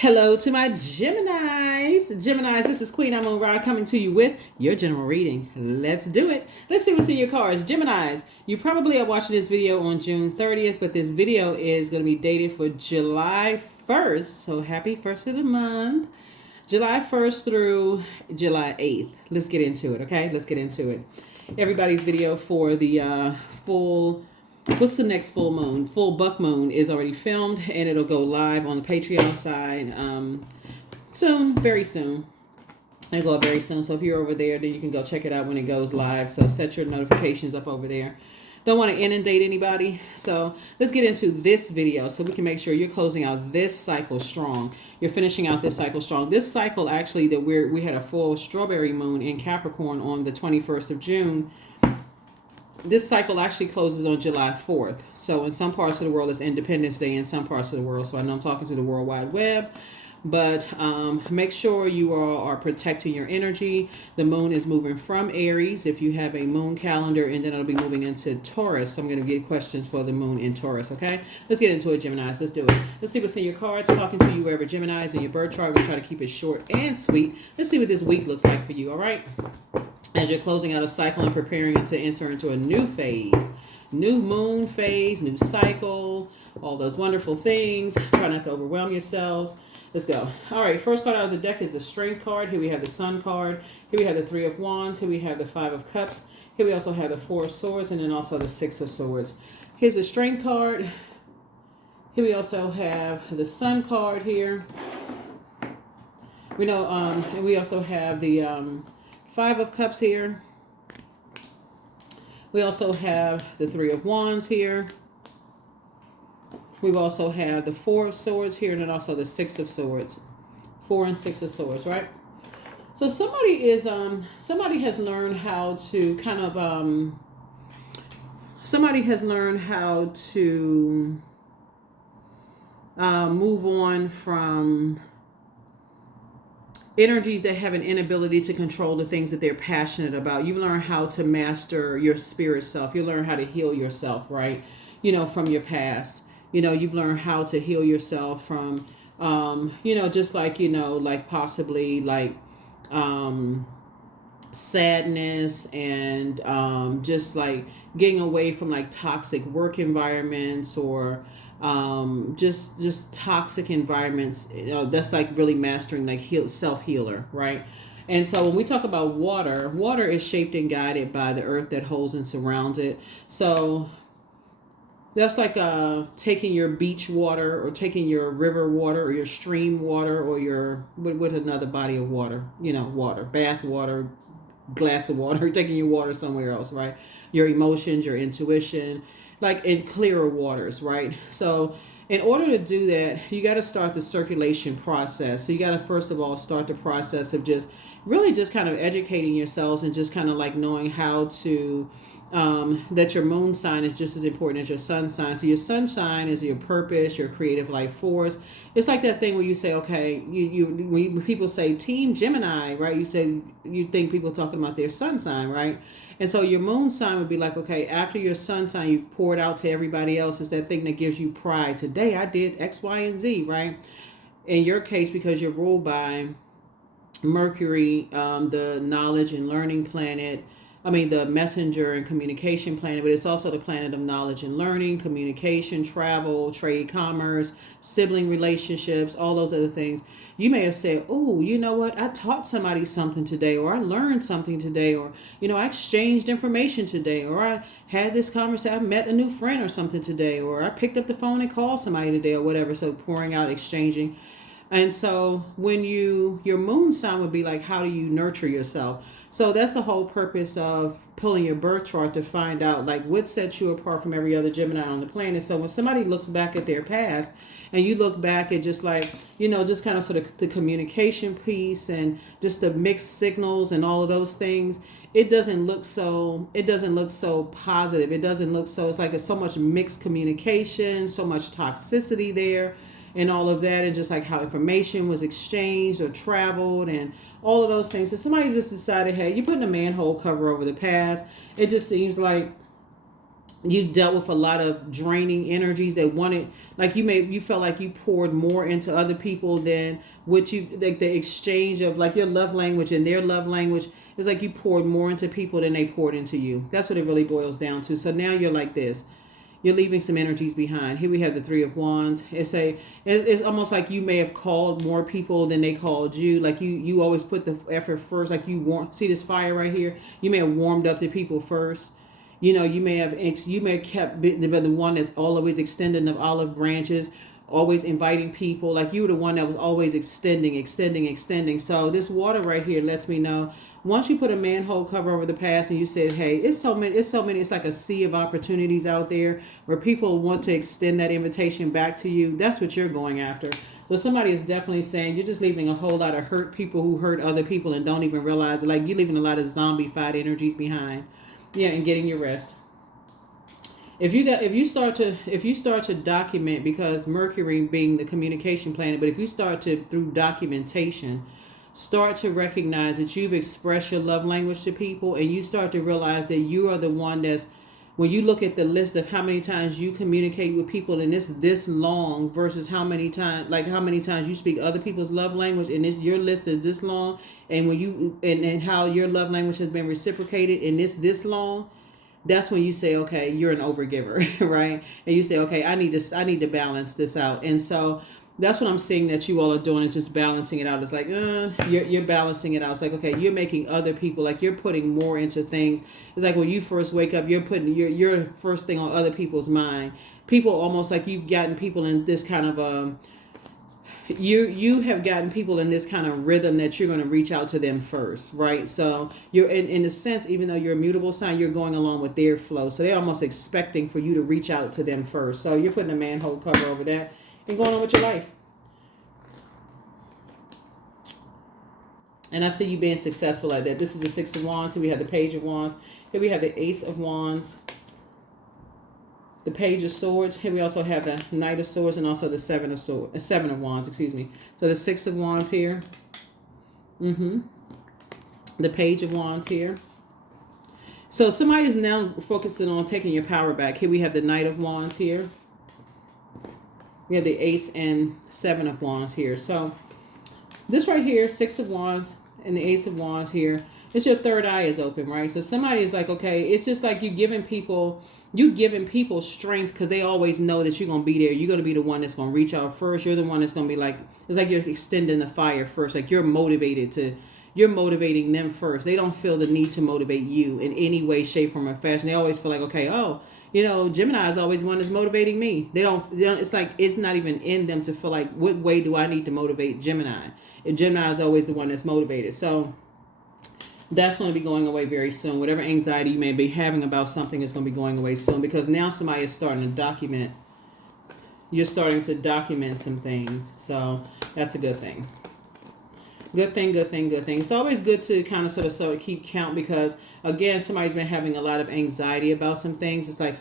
Hello to my Geminis. Geminis, this is Queen Amun Ra coming to you with your general reading. Let's do it. Let's see what's in your cards. Geminis, you probably are watching this video on June 30th, but this video is going to be dated for July 1st. So happy 1st of the month. July 1st through July 8th. Let's get into it, okay? Let's get into it. Everybody's video for the what's the next full moon? Full buck moon is already filmed, and it'll go live on the Patreon side soon, very soon. It'll go up very soon. So if you're over there, then you can go check it out when it goes live. So set your notifications up over there. Don't want to inundate anybody. So let's get into this video so we can make sure you're closing out this cycle strong. You're finishing out this cycle strong. This cycle actually that we had a full strawberry moon in Capricorn on the 21st of June. This cycle actually closes on July 4th. So in some parts of the world, it's Independence Day in some parts of the world. So I know I'm talking to the World Wide Web, but make sure you are protecting your energy. The moon is moving from Aries if you have a moon calendar, and then it'll be moving into Taurus. So I'm going to get questions for the moon in Taurus, okay? Let's get into it, Geminis. Let's do it. Let's see what's in your cards. Talking to you wherever Geminis in your birth chart. We try to keep it short and sweet. Let's see what this week looks like for you, all right? As you're closing out a cycle and preparing to enter into a new phase, new moon phase, new cycle, all those wonderful things. Try not to overwhelm yourselves. Let's go. All right, first card out of the deck is the Strength card. Here we have the Sun card. Here we have the Three of Wands. Here we have the Five of Cups. Here we also have the Four of Swords, and then also the Six of Swords. Here's the Strength card. Here we also have the Sun card here. We know, and we also have the Five of Cups here. We also have the Three of Wands here. We also have the Four of Swords here, and then also the Six of Swords. Four and Six of Swords, right? So somebody has learned how to kind of somebody has learned how to move on from energies that have an inability to control the things that they're passionate about. You learn how to master your spirit self. You learn how to heal yourself, right? From your past. You've learned how to heal yourself from, just like, like possibly like sadness and just like getting away from like toxic work environments or just toxic environments. That's like really mastering like self-healer, right? And so when we talk about water is shaped and guided by the earth that holds and surrounds it. So that's like taking your beach water or taking your river water or your stream water or your with another body of water, water, bath water, glass of water, taking your water somewhere else, right? Your emotions, your intuition, like in clearer waters, right? So in order to do that, you got to start the circulation process. So you got to first of all start the process of just really just kind of educating yourselves and just kind of like knowing how to that your moon sign is just as important as your sun sign. So your sun sign is your purpose, your creative life force. It's like that thing where you say, okay, when people say Team Gemini, right? You think people talking about their sun sign, right? And so your moon sign would be like, okay, after your sun sign, you've poured out to everybody else. It's that thing that gives you pride. Today I did X, Y, and Z, right? In your case, because you're ruled by Mercury, the knowledge and learning planet, the messenger and communication planet, but it's also the planet of knowledge and learning, communication, travel, trade, commerce, sibling relationships, all those other things. You may have said, oh, you know what? I taught somebody something today, or I learned something today, or, I exchanged information today, or I had this conversation, I met a new friend or something today, or I picked up the phone and called somebody today or whatever. So pouring out, exchanging. And so when your moon sign would be like, how do you nurture yourself? So that's the whole purpose of pulling your birth chart to find out like what sets you apart from every other Gemini on the planet. So when somebody looks back at their past and you look back at just like, just kind of sort of the communication piece and just the mixed signals and all of those things, it doesn't look so positive. It doesn't look so, it's like so much mixed communication, so much toxicity there. And all of that, and just like how information was exchanged or traveled and all of those things. So somebody just decided, hey, you're putting a manhole cover over the past. It just seems like You dealt with a lot of draining energies that wanted, like you felt like you poured more into other people than what you, like the exchange of like your love language and their love language is like you poured more into people than they poured into you. That's what it really boils down to. So now you're like this, you're leaving some energies behind. Here we have the Three of Wands. It's almost like you may have called more people than they called you. Like you always put the effort first. Like you want, see this fire right here, you may have warmed up the people first. You know, you may have kept the one that's always extending the olive branches, always inviting people. Like you were the one that was always extending. So this water right here lets me know, once you put a manhole cover over the past and you said, hey, it's so many, it's like a sea of opportunities out there where people want to extend that invitation back to you. That's what you're going after. So somebody is definitely saying you're just leaving a whole lot of hurt people who hurt other people and don't even realize it. Like you're leaving a lot of zombie-fied energies behind. Yeah, and getting your rest. If you start to document, because Mercury being the communication planet, but if you start to, through documentation, start to recognize that you've expressed your love language to people, and you start to realize that you are the one that's, when you look at the list of how many times you communicate with people and this long versus how many times you speak other people's love language, and your list is this long, and when you and how your love language has been reciprocated in this long, that's when you say, okay, you're an overgiver, right? And you say, okay, I need to balance this out. And so that's what I'm seeing that you all are doing, is just balancing it out. It's like you're balancing it out. It's like, okay, you're making other people, like you're putting more into things. It's like when you first wake up, you're putting your first thing on other people's mind. People, almost like you've gotten people in this kind of you have gotten people in this kind of rhythm that you're going to reach out to them first, right? So you're in a sense, even though you're a mutable sign, you're going along with their flow. So they're almost expecting for you to reach out to them first. So you're putting a manhole cover over that and going on with your life. And I see you being successful at that. This is the Six of Wands. Here we have the Page of Wands. Here we have the Ace of Wands, the Page of Swords. Here we also have the Knight of Swords and also the Seven of Wands, excuse me. So the Six of Wands here. The Page of Wands here. So somebody is now focusing on taking your power back. Here we have the Knight of Wands here. We have the Ace and Seven of Wands here. So this right here, Six of Wands and the Ace of Wands here, it's your third eye is open, right? So somebody is like, okay, it's just like you giving people strength, because they always know that you're going to be there. You're going to be the one that's going to reach out first. You're the one that's going to be like, it's like you're extending the fire first. Like you're motivating them first. They don't feel the need to motivate you in any way, shape, form, or fashion. They always feel like, okay, Gemini is always one that's motivating me. They don't, it's like, it's not even in them to feel like, what way do I need to motivate Gemini? And Gemini is always the one that's motivated. So that's going to be going away very soon. Whatever anxiety you may be having about something is going to be going away soon, because now somebody is starting to document. You're starting to document some things. So that's a good thing. Good thing. It's always good to kind of sort of keep count, because again, somebody's been having a lot of anxiety about some things. It's like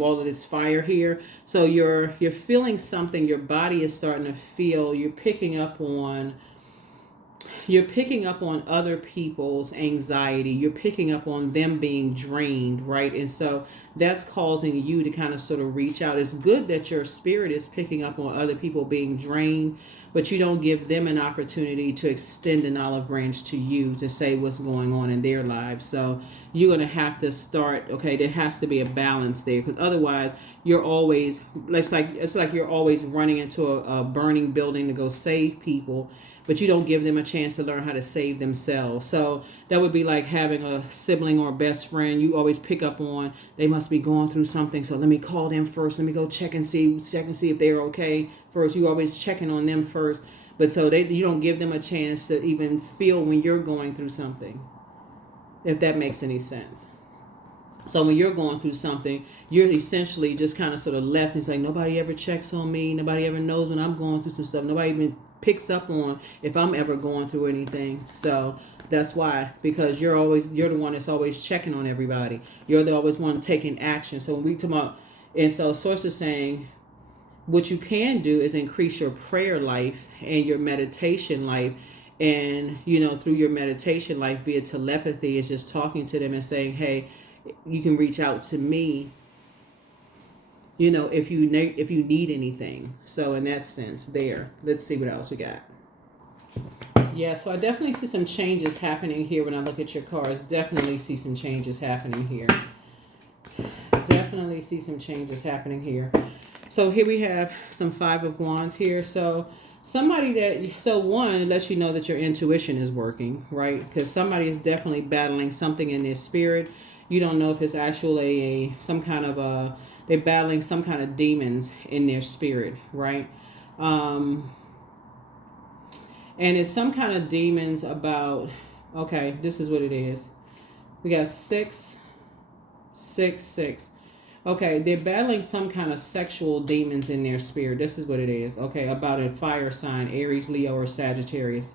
all of this fire here. So you're feeling something. Your body is starting to feel. You're picking up on other people's anxiety. You're picking up on them being drained, right? And so that's causing you to kind of sort of reach out. It's good that your spirit is picking up on other people being drained, but you don't give them an opportunity to extend an olive branch to you to say what's going on in their lives. So you're going to have to start, okay, there has to be a balance there, because otherwise you're always, it's like you're always running into a burning building to go save people, but you don't give them a chance to learn how to save themselves. So that would be like having a sibling or a best friend. You always pick up on, they must be going through something, so let me call them first. Let me go check and see if they're okay first. You always checking on them first. But so you don't give them a chance to even feel when you're going through something, if that makes any sense. So when you're going through something, you're essentially just kind of sort of left. It's like nobody ever checks on me. Nobody ever knows when I'm going through some stuff. Nobody even picks up on if I'm ever going through anything. So that's why, because you're the one that's always checking on everybody. You're the always one taking action. So when we talk about, and so Source is saying, what you can do is increase your prayer life and your meditation life. And, through your meditation life via telepathy, is just talking to them and saying, hey, you can reach out to me if you need anything. So in that sense, there. Let's see what else we got. Yeah, so I definitely see some changes happening here when I look at your cards. Definitely see some changes happening here. Definitely see some changes happening here. So here we have some Five of Wands here. So one, it lets you know that your intuition is working, right? Because somebody is definitely battling something in their spirit. You don't know if it's actually they're battling some kind of demons in their spirit, right? And it's some kind of demons about, okay, this is what it is. We got 6, 6, 6. Okay, they're battling some kind of sexual demons in their spirit. This is what it is. Okay, about a fire sign, Aries, Leo, or Sagittarius.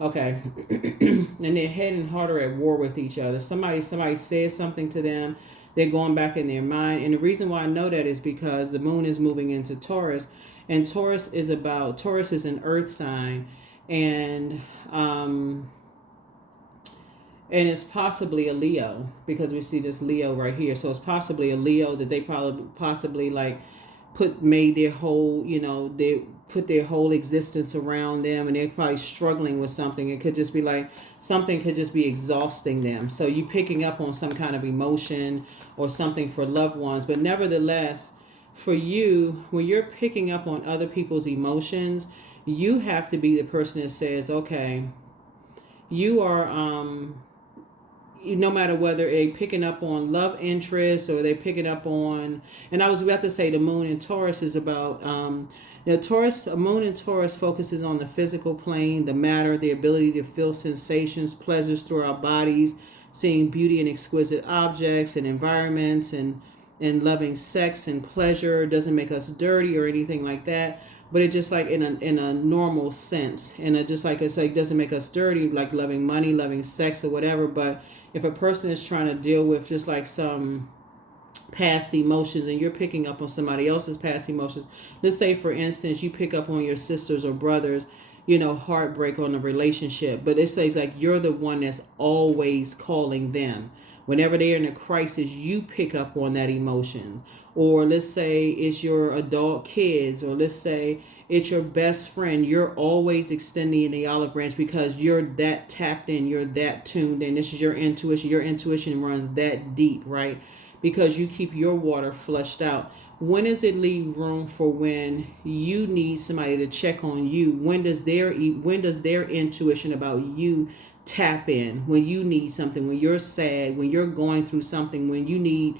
Okay, and they're head and heart are at war with each other. Somebody says something to them. They're going back in their mind. And the reason why I know that is because the moon is moving into Taurus. And Taurus is an earth sign. And it's possibly a Leo, because we see this Leo right here. So it's possibly a Leo that they possibly like made their whole, they put their whole existence around them, and they're probably struggling with something. It could just be like something could just be exhausting them. So you picking up on some kind of emotion or something for loved ones. But nevertheless, for you, when you're picking up on other people's emotions, you have to be the person that says, okay, you are no matter whether they're picking up on love interest or they're picking up on, and I was about to say the moon in Taurus is about, moon in Taurus focuses on the physical plane, the matter, the ability to feel sensations, pleasures through our bodies, seeing beauty in exquisite objects and environments, and loving sex and pleasure. It doesn't make us dirty or anything like that. But it just like in a normal sense, and it just like it's like doesn't make us dirty, like loving money, loving sex, or whatever. But if a person is trying to deal with just like some past emotions, and you're picking up on somebody else's past emotions, let's say for instance you pick up on your sisters or brothers, heartbreak on a relationship, but it says like you're the one that's always calling them whenever they're in a crisis. You pick up on that emotion. Or let's say it's your adult kids, or let's say it's your best friend. You're always extending the olive branch because you're that tapped in, you're that tuned in. This is your intuition. Your intuition runs that deep, right? Because you keep your water flushed out. When does it leave room for when you need somebody to check on you? When does their intuition about you tap in? When you need something, when you're sad, when you're going through something, when you need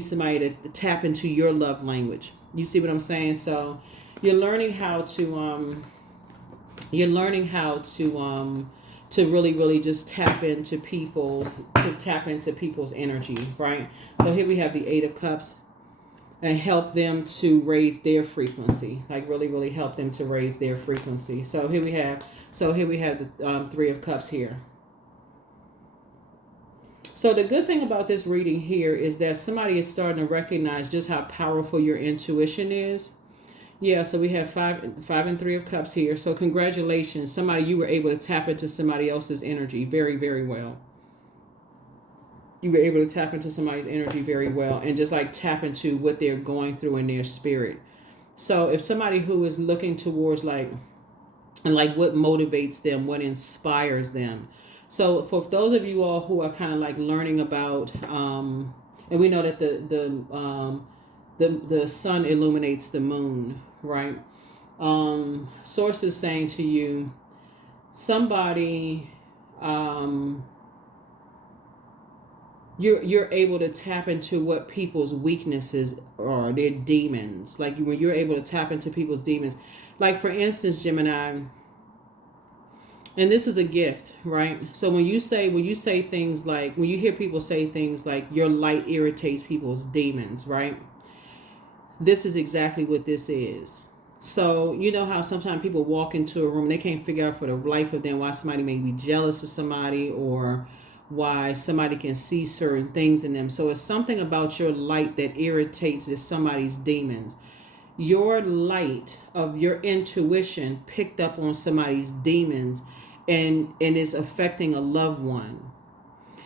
somebody to tap into your love language. You see what I'm saying? So you're learning how to really, really just tap into people's energy, right? So here we have the 8 of Cups, and help them to raise their frequency, like really, really help them to raise their frequency. So here we have the 3 of Cups here. So the good thing about this reading here is that somebody is starting to recognize just how powerful your intuition is. Yeah, so we have 5 and 3 of Cups here. So congratulations. You were able to tap into somebody else's energy very, very well. You were able to tap into somebody's energy very well, and just like tap into what they're going through in their spirit. So if somebody who is looking towards like what motivates them, what inspires them. So for those of you all who are kind of like learning about, and we know that the sun illuminates the moon, right? Source is saying to you, somebody, you're able to tap into what people's weaknesses are, their demons. Like when you're able to tap into people's demons, like for instance, Gemini. And this is a gift, right? So when you say things like, when you hear people say things like your light irritates people's demons, right? This is exactly what this is. So you know how sometimes people walk into a room, they can't figure out for the life of them why somebody may be jealous of somebody, or why somebody can see certain things in them. So it's something about your light that irritates somebody's demons. Your light of your intuition picked up on somebody's demons, and is affecting a loved one.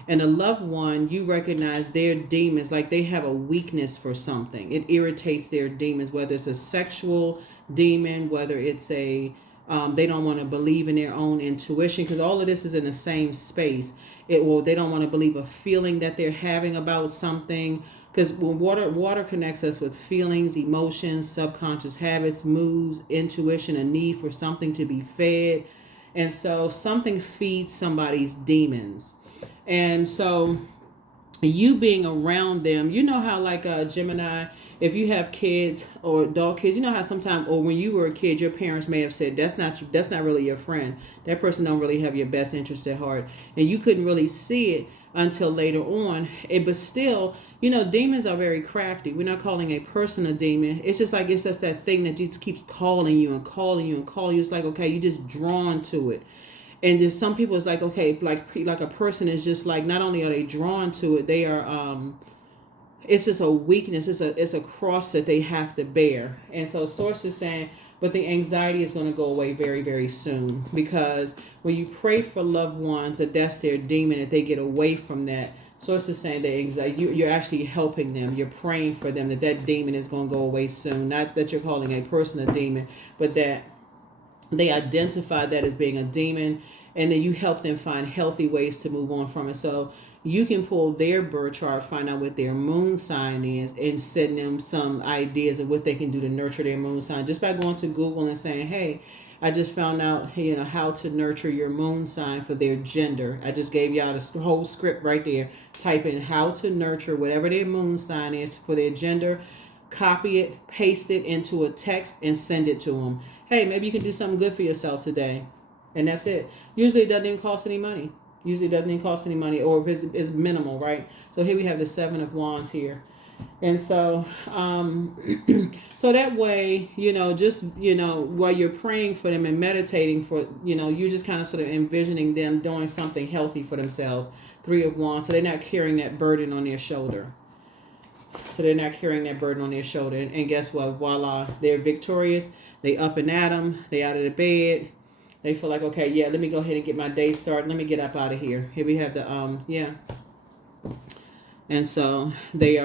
And a loved one, you recognize their demons, like they have a weakness for something. It irritates their demons, whether it's a sexual demon, whether it's a they don't want to believe in their own intuition, because all of this is in the same space. They don't want to believe a feeling that they're having about something, because when water connects us with feelings, emotions, subconscious habits, moods, intuition, a need for something to be fed. And so something feeds somebody's demons. And so you being around them, you know how like Gemini, if you have kids or adult kids, you know how sometimes, or when you were a kid, your parents may have said, that's not really your friend. That person don't really have your best interest at heart. And you couldn't really see it until later on. But still, demons are very crafty. We're not calling a person a demon. It's just that thing that just keeps calling you and calling you and calling you. It's like, okay, you're just drawn to it. And just some people, it's like, okay, like a person is just like, not only are they drawn to it, they are it's just a weakness. It's a cross that they have to bear. And so Source is saying, but the anxiety is going to go away very, very soon, because when you pray for loved ones that that's their demon, that they get away from that. Source is saying that anxiety, you're actually helping them. You're praying for them that demon is going to go away soon. Not that you're calling a person a demon, but that they identify that as being a demon, and then you help them find healthy ways to move on from it. So you can pull their birth chart, find out what their moon sign is, and send them some ideas of what they can do to nurture their moon sign, just by going to Google and saying, hey, I just found out, how to nurture your moon sign for their gender. I just gave y'all the whole script right there. Type in how to nurture whatever their moon sign is for their gender, copy it, paste it into a text, and send it to them. Hey, maybe you can do something good for yourself today. And that's it. Usually it doesn't even cost any money. Or if it's minimal, right? So here we have the 7 of Wands here. And so, so that way, just, while you're praying for them and meditating for, you're just kind of sort of envisioning them doing something healthy for themselves. 3 of Wands. So they're not carrying that burden on their shoulder. And guess what? Voila. They're victorious. They up and at 'em. They out of the bed. They feel like, okay, yeah, let me go ahead and get my day started. Let me get up out of here. Here we have the, And so they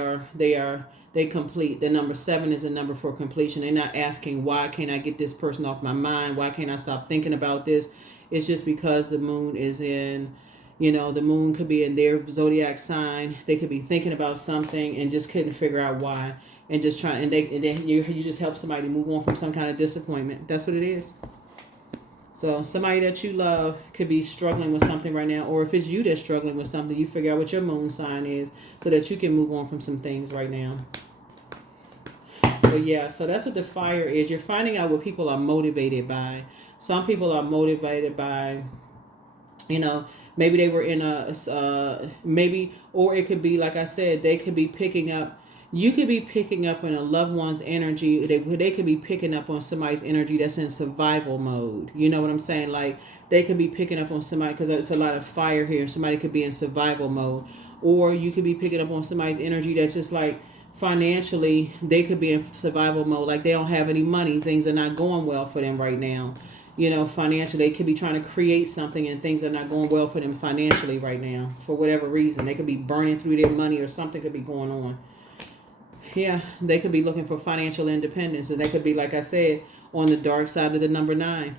complete. The number 7 is a number for completion. They're not asking, why can't I get this person off my mind? Why can't I stop thinking about this? It's just because the moon is in, the moon could be in their zodiac sign. They could be thinking about something and just couldn't figure out why. And just trying, and then you just help somebody move on from some kind of disappointment. That's what it is. So somebody that you love could be struggling with something right now, or if it's you that's struggling with something, you figure out what your moon sign is so that you can move on from some things right now. But yeah, so that's what the fire is. You're finding out what people are motivated by. Some people are motivated by, maybe they were in or it could be, like I said, they could be picking up. You could be picking up on a loved one's energy. They could be picking up on somebody's energy that's in survival mode. You know what I'm saying? Like they could be picking up on somebody, because there's a lot of fire here. Somebody could be in survival mode. Or you could be picking up on somebody's energy that's just like financially, they could be in survival mode. Like they don't have any money. Things are not going well for them right now. Financially, they could be trying to create something and things are not going well for them financially right now for whatever reason. They could be burning through their money or something could be going on. Yeah, they could be looking for financial independence, and they could be, like I said, on the dark side of the number 9.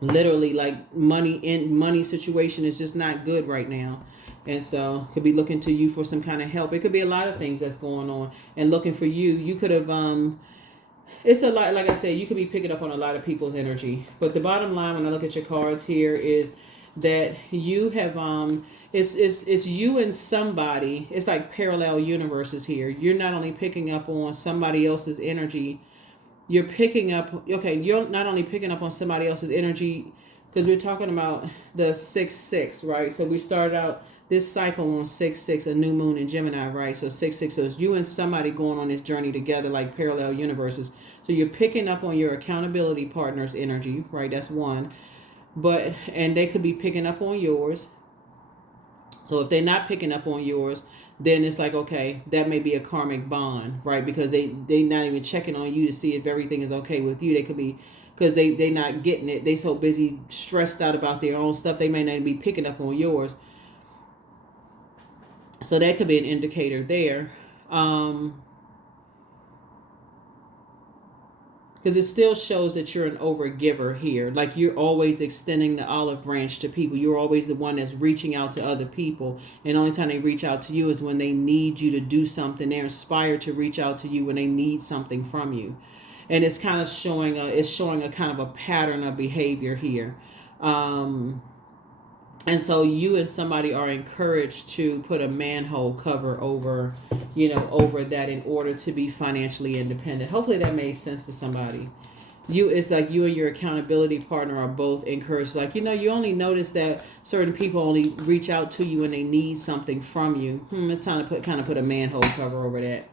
Literally, like money situation is just not good right now, and so could be looking to you for some kind of help. It could be a lot of things that's going on, and looking for you. You could have it's a lot. Like I said, you could be picking up on a lot of people's energy. But the bottom line, when I look at your cards here, is that you have It's you and somebody. It's like parallel universes here. You're not only picking up on somebody else's energy, you're not only picking up on somebody else's energy, because we're talking about the 6-6, right? So we started out this cycle on 6-6, a new moon in Gemini, right? So 6-6, so it's you and somebody going on this journey together, like parallel universes. So you're picking up on your accountability partner's energy, right? That's one. And they could be picking up on yours. So if they're not picking up on yours, then it's like, okay, that may be a karmic bond, right? Because they not even checking on you to see if everything is okay with you. They could be, because they not getting it. They so busy stressed out about their own stuff, they may not be picking up on yours. So that could be an indicator there. Because it still shows that you're an overgiver here. Like you're always extending the olive branch to people. You're always the one that's reaching out to other people. And the only time they reach out to you is when they need you to do something. They're inspired to reach out to you when they need something from you. And it's kind of showing a kind of a pattern of behavior here. And so you and somebody are encouraged to put a manhole cover over, over that in order to be financially independent. Hopefully that made sense to somebody. It's like you and your accountability partner are both encouraged. Like, you only notice that certain people only reach out to you when they need something from you. It's time to put a manhole cover over that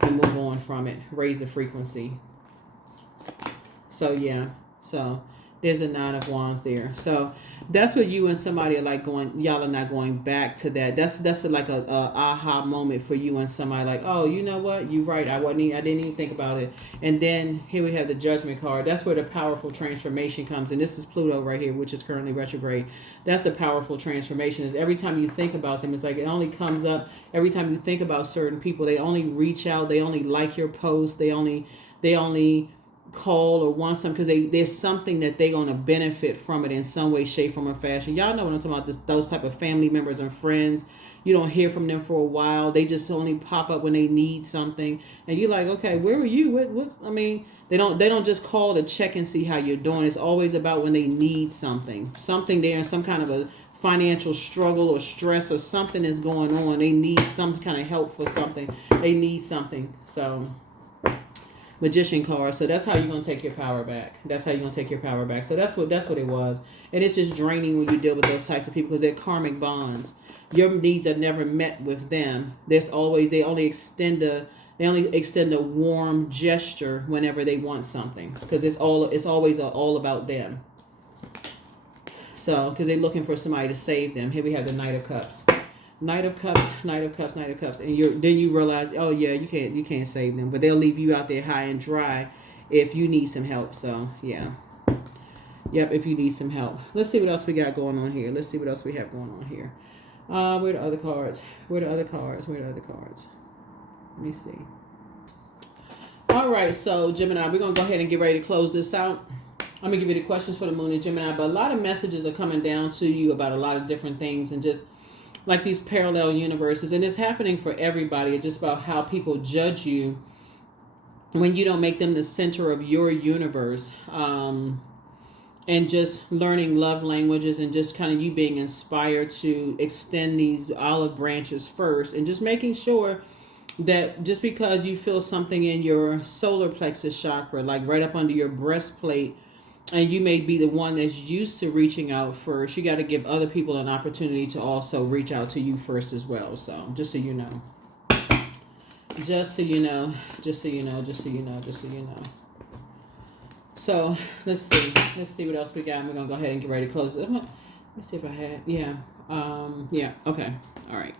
and move on from it. Raise the frequency. So, yeah. So, there's a 9 of Wands there. So, that's what you and somebody are like y'all are not going back to that. That's like a aha moment for you and somebody like, oh, you know what? You're right. I didn't even think about it. And then here we have the Judgment card. That's where the powerful transformation comes. And this is Pluto right here, which is currently retrograde. That's the powerful transformation. Is every time you think about them, it's like it only comes up every time you think about certain people. They only reach out. They only like your posts. They only call or want something because there's something that they're going to benefit from it in some way, shape, form, or fashion. Y'all know what I'm talking about. Those type of family members and friends. You don't hear from them for a while. They just only pop up when they need something, and you're like, okay, where are you? They don't just call to check and see how you're doing. It's always about when they need something there in some kind of a financial struggle or stress or something is going on. They need some kind of help for something. They need something. So. Magician card. So that's how you're going to take your power back. So that's what it was. And it's just draining when you deal with those types of people because they're karmic bonds. Your needs are never met with them. They only extend a warm gesture whenever they want something because it's always all about them. So because they're looking for somebody to save them. Here we have the Knight of Cups. Knight of Cups, and then you realize, oh yeah, you can't save them, but they'll leave you out there high and dry if you need some help. So yeah, if you need some help. Let's see what else we got going on here. Let's see what else we have going on here. Where are the other cards? Let me see. All right, so Gemini, we're gonna go ahead and get ready to close this out. I'm gonna give you the questions for the Moon in Gemini, but a lot of messages are coming down to you about a lot of different things and just like these parallel universes, and it's happening for everybody. It's just about how people judge you when you don't make them the center of your universe, and just learning love languages and just kind of you being inspired to extend these olive branches first, and just making sure that just because you feel something in your solar plexus chakra, like right up under your breastplate, and you may be the one that's used to reaching out first, you got to give other people an opportunity to also reach out to you first as well. So just so you know. So let's see what else we got. We're going to go ahead and get ready to close it. Let me see if I had, okay. All right.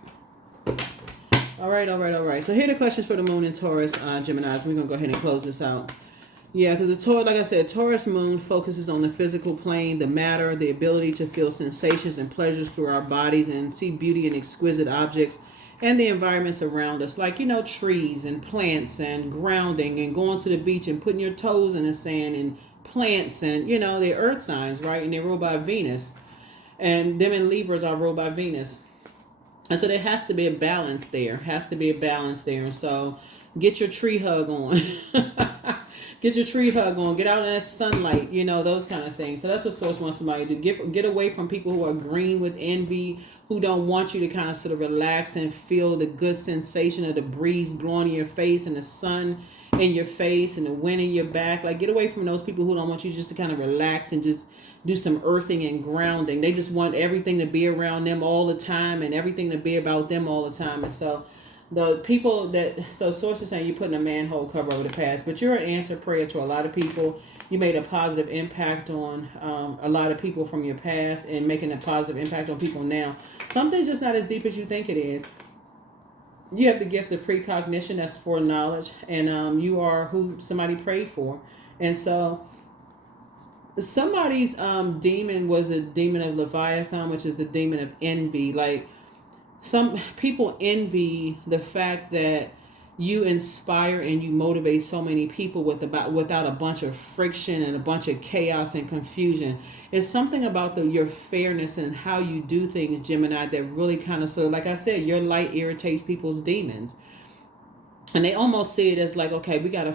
So here are the questions for the Moon in Taurus, Geminis. We're going to go ahead and close this out. Yeah, because like I said, Taurus moon focuses on the physical plane, the matter, the ability to feel sensations and pleasures through our bodies and see beauty in exquisite objects and the environments around us, like, trees and plants and grounding and going to the beach and putting your toes in the sand and plants and, they're earth signs, right? And they're ruled by Venus. And them in Libras are ruled by Venus. And so there has to be a balance there. And so get your tree hug on. Get your tree hug on. Get out in that sunlight. Those kind of things. So that's what Source wants somebody to do. Get away from people who are green with envy, who don't want you to kind of sort of relax and feel the good sensation of the breeze blowing in your face and the sun in your face and the wind in your back. Like, get away from those people who don't want you just to kind of relax and just do some earthing and grounding. They just want everything to be around them all the time and everything to be about them all the time. And so Source is saying you're putting a manhole cover over the past, but you're an answered prayer to a lot of people. You made a positive impact on a lot of people from your past and making a positive impact on people now. Something's just not as deep as you think it is. You have the gift of precognition, that's foreknowledge, and you are who somebody prayed for. And so somebody's demon was a demon of Leviathan, which is the demon of envy. Like, some people envy the fact that you inspire and you motivate so many people without a bunch of friction and a bunch of chaos and confusion. It's something about your fairness and how you do things, Gemini, that really kind of, so like I said, your light irritates people's demons. And they almost see it as like, okay, we gotta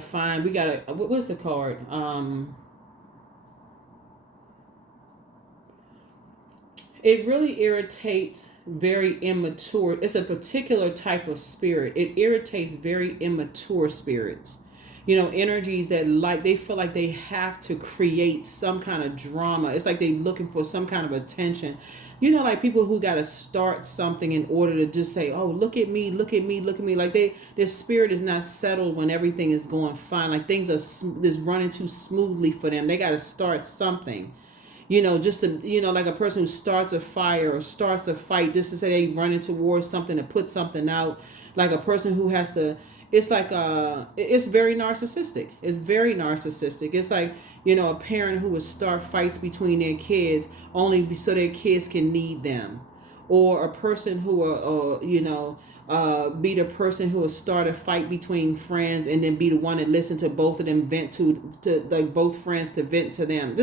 what's the card? It really irritates very immature. It's a particular type of spirit. It irritates very immature spirits. Energies that like they feel like they have to create some kind of drama. It's like they looking for some kind of attention. Like people who got to start something in order to just say, "Oh, look at me, look at me, look at me." Like their spirit is not settled when everything is going fine. Like things are just running too smoothly for them. They got to start something. Just to, like a person who starts a fire or starts a fight just to say they running towards something to put something out. Like a person who has to, it's like, it's very narcissistic. It's very narcissistic. It's like, a parent who would start fights between their kids only so their kids can need them. Or a person who will, be the person who will start a fight between friends and then be the one that listen to both of them vent to like both friends to vent to them.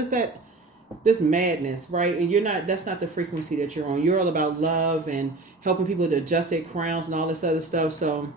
This madness, right? And that's not the frequency that you're on. You're all about love and helping people to adjust their crowns and all this other stuff. So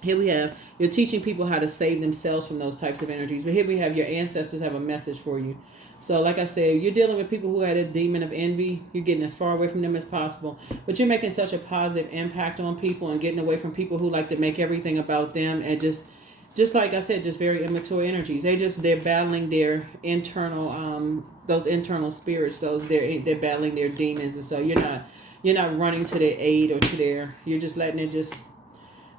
here we have, you're teaching people how to save themselves from those types of energies. But here we have, your ancestors have a message for you. So like I said, you're dealing with people who had a demon of envy. You're getting as far away from them as possible. But you're making such a positive impact on people and getting away from people who like to make everything about them and just like I said, just very immature energies. They're battling their internal those internal spirits. They're battling their demons, and so you're not running to their aid or to you're just letting it just.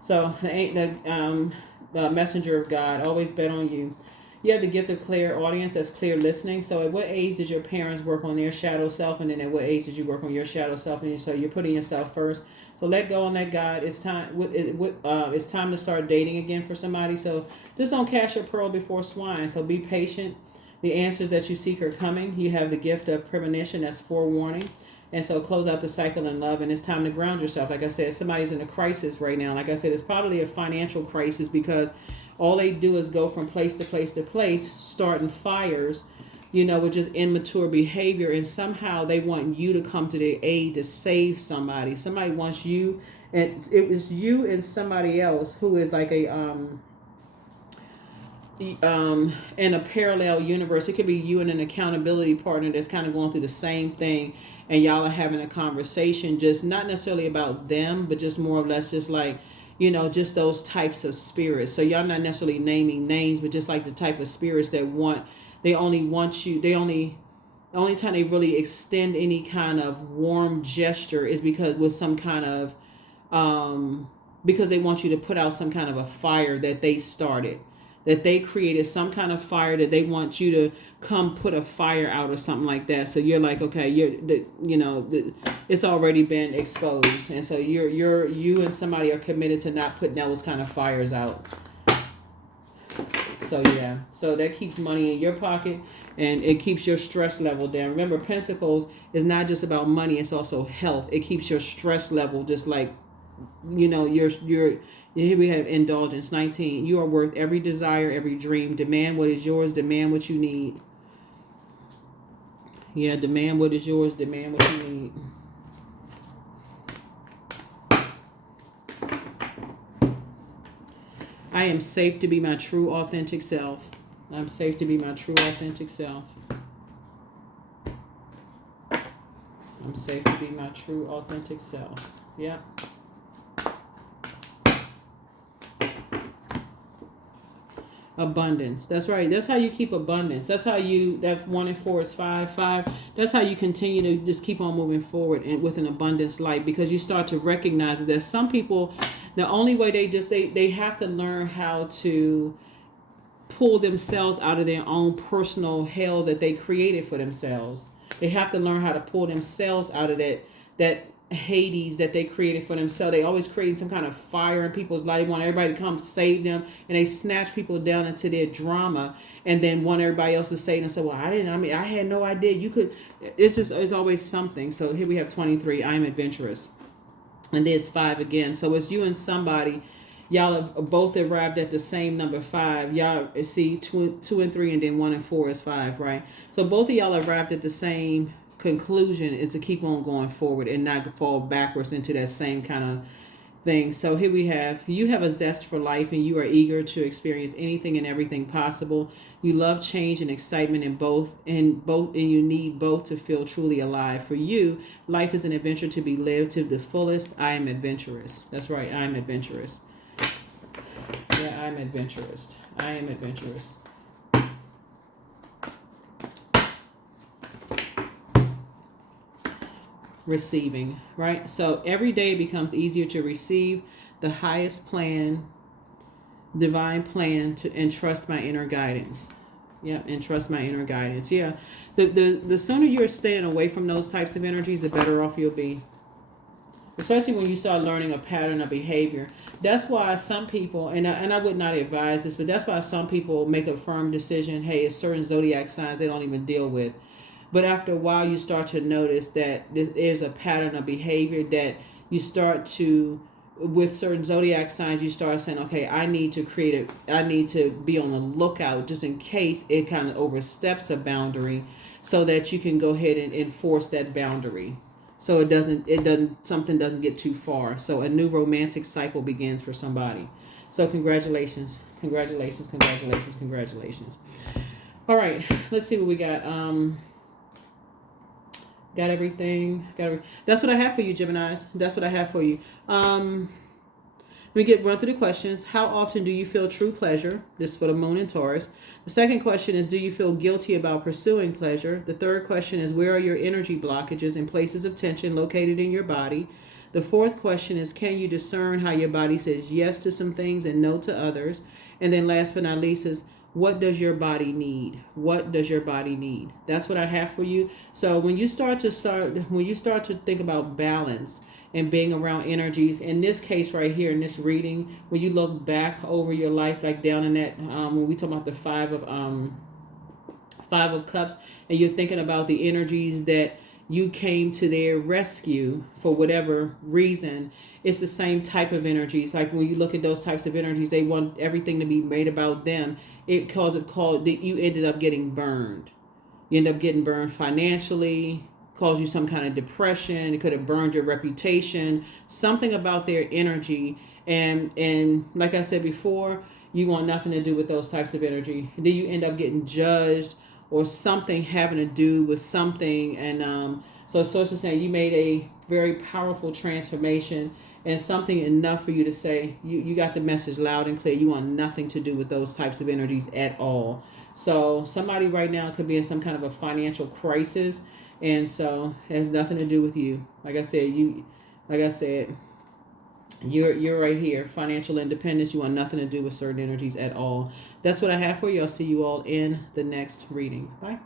So the messenger of God, always bet on you. You have the gift of clear audience, that's clear listening. So at what age did your parents work on their shadow self, and then at what age did you work on your shadow self? And so you're putting yourself first. So let go and let God. It's time. It's time to start dating again for somebody. So just don't cast your pearl before swine. So be patient. The answers that you seek are coming. You have the gift of premonition. That's forewarning. And so close out the cycle in love. And it's time to ground yourself. Like I said, somebody's in a crisis right now. Like I said, it's probably a financial crisis because all they do is go from place to place to place, starting fires, with just immature behavior. And somehow they want you to come to their aid to save somebody. Somebody wants you, and it was you and somebody else who is like in a parallel universe. It could be you and an accountability partner that's kind of going through the same thing, and y'all are having a conversation, just not necessarily about them, but just more or less just like, just those types of spirits. So y'all not necessarily naming names, but just like the type of spirits that they only want you, the only time they really extend any kind of warm gesture is because with some kind of, because they want you to put out some kind of a fire that they started, that they created some kind of fire that they want you to come put a fire out or something like that. So you're like, okay, it's already been exposed. And so you and somebody are committed to not putting those kind of fires out. So yeah, so that keeps money in your pocket and it keeps your stress level down. Remember, Pentacles is not just about money, it's also health. It keeps your stress level just like, your here we have indulgence. 19. You are worth every desire, every dream. Demand what is yours, demand what you need. Yeah, demand what is yours, demand what you need. I am safe to be my true, authentic self. I'm safe to be my true, authentic self. I'm safe to be my true, authentic self. Yep. Abundance. That's right. That's how you keep abundance. That's how that 1 and 4 is 5. That's how you continue to just keep on moving forward and with an abundance light, because you start to recognize that some people, the only way they have to learn how to pull themselves out of their own personal hell that they created for themselves. They have to learn how to pull themselves out of that Hades that they created for themselves. They always create some kind of fire in people's life. They want everybody to come save them, and they snatch people down into their drama, and then want everybody else to say and say, well, I had no idea you could. It's always something. So here we have 23. I am adventurous. and there's 5 again. So it's you and somebody. Y'all have both arrived at the same number 5. Y'all see 2 and 3, and then 1 and 4 is 5, right? So both of y'all arrived at the same conclusion, is to keep on going forward and not fall backwards into that same kind of thing. So here we have, you have a zest for life and you are eager to experience anything and everything possible. You love change and excitement and you need both to feel truly alive. For you, life is an adventure to be lived to the fullest. I am adventurous. That's right, I am adventurous. Yeah, I'm adventurous. I am adventurous. Receiving, right? So every day becomes easier to receive the highest plan, divine plan, to and trust my inner guidance. Yeah, and trust my inner guidance. Yeah. The sooner you're staying away from those types of energies, the better off you'll be. Especially when you start learning a pattern of behavior. That's why some people, and I would not advise this, but that's why some people make a firm decision, hey, it's certain zodiac signs they don't even deal with. But after a while, you start to notice that there's a pattern of behavior that you start to, with certain zodiac signs, you start saying, okay, I need to be on the lookout just in case it kind of oversteps a boundary, so that you can go ahead and enforce that boundary. So something doesn't get too far. So a new romantic cycle begins for somebody. So congratulations. All right, let's see what we got. Got everything. That's what I have for you, Geminis. That's what I have for you. Run through the questions. How often do you feel true pleasure? This is for the Moon and Taurus. The second question is, do you feel guilty about pursuing pleasure? The third question is, where are your energy blockages and places of tension located in your body? The fourth question is, can you discern how your body says yes to some things and no to others? And then last but not least is, what does your body need? What does your body need? That's what I have for you. So when you start to think about balance and being around energies, in this case right here in this reading, when you look back over your life, like down in that when we talk about the five of cups, and you're thinking about the energies that you came to their rescue for whatever reason, it's the same type of energies. Like when you look at those types of energies, they want everything to be made about them. It that you ended up getting burned. You end up getting burned financially, caused you some kind of depression. It could have burned your reputation. Something about their energy, and like I said before, you want nothing to do with those types of energy. And then you end up getting judged or something having to do with something. And so source is saying you made a very powerful transformation and something enough for you to say you got the message loud and clear. You want nothing to do with those types of energies at all. So somebody right now could be in some kind of a financial crisis, and so it has nothing to do with you. Like I said, you're right here. Financial independence. You want nothing to do with certain energies at all. That's what I have for you. I'll see you all in the next reading. Bye.